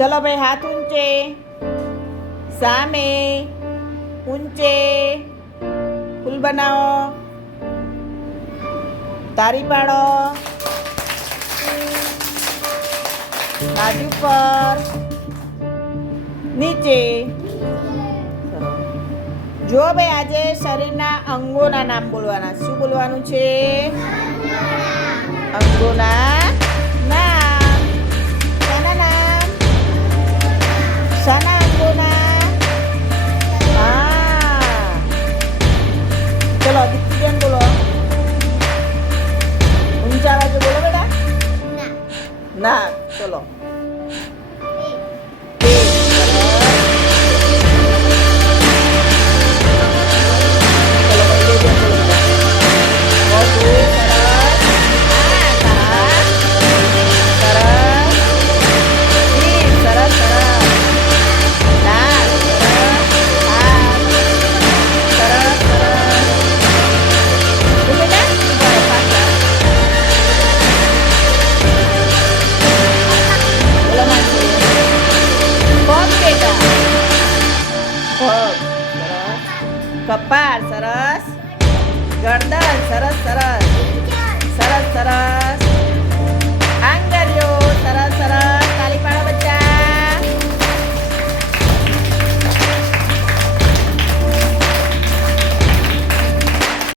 चलो भाई हाथ ऊंचे सामे ऊंचे फूल बनाओ तारी पाड़ो बाजू पर नीचे जो भाई आज शरीरना अंगोना नाम बोलवाना शुं बोलवानुं छे अंगोना नाम शाना नाम शाना अंगोना हाँ चलो दिक्कत बोलो ऊंचा आवाज बोलो बेटा ना चलो कपाळ सरस गर्दन सरस सरस सरस सरस